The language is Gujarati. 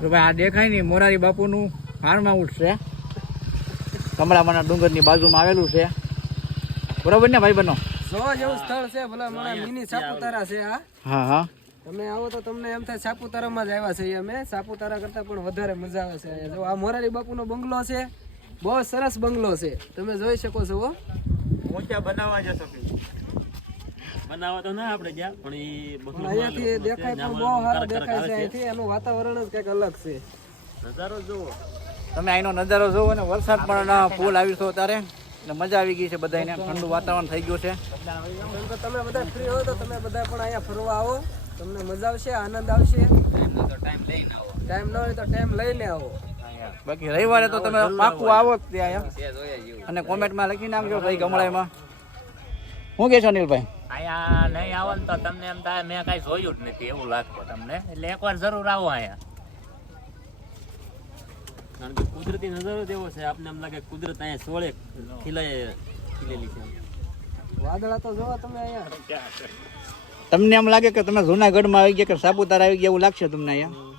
તો ભાઈ આ દેખાય ને મોરારી બાપુનું ફાર્મ હાઉસ છે, કમળામાના ડુંગરની બાજુમાં આવેલું છે, બરોબર ને ભાઈ બનો? જોવા જેવું સ્થળ છે, ભલા મને મિની સાપુતારા છે આ. હા હા, તમે આવો તો તમને એમ થાય સાપુતારામાં જ આવ્યા છે. અમે સાપુતારા કરતા પણ વધારે મજા આવે છે. જો આ મોરારી બાપુનો બંગલો છે, બહુ સરસ બંગલો છે, તમે જોઈ શકો છો. ઊંચા બનાવવા જશો બનાવવા તો ના આપણે જ્યાં પણ અહીંયાથી દેખાય પણ બહુ સારો દેખાય છે. અહીંથી એનું વાતાવરણ જ કંઈક અલગ છે. નજારો જુઓ તમે અહીંનો નજારો જોવો ને વરસાદ પણ ફૂલ આવ્યું છે અત્યારે, એટલે મજા આવી ગઈ છે બધાને, ઠંડુ વાતાવરણ થઈ ગયું છે. તમે બધા ફ્રી હોય તો તમે બધા પણ અહીંયા ફરવા આવો, તમને મજા આવશે, આનંદ આવશે. ટાઈમ ન હોય તો ટાઈમ લઈને આવો. બાકી રવિવારે તો તમે પાકું આવો જ ત્યાં એમ, અને કોમેન્ટમાં લખી નાખજો ભાઈ કમળાઈમાં. શું કે છો અનિલભાઈ? અહીંયા નહીં આવો ને તો તમને એમ થાય મેં કઈ જોયું જ નથી એવું લાગતું તમને, એટલે એકવાર જરૂર આવો અહીંયા. કારણ કે કુદરતી નજારો જ એવો છે, આપને એમ લાગે કુદરત અહીંયા સોળે ખીલેલી છે. વાદળા તો જોવો તમે અહીંયા. તમને એમ લાગે કે તમે જૂનાગઢમાં આવી ગયા કે સાપુતારા આવી ગયા એવું લાગશે તમને અહીંયા?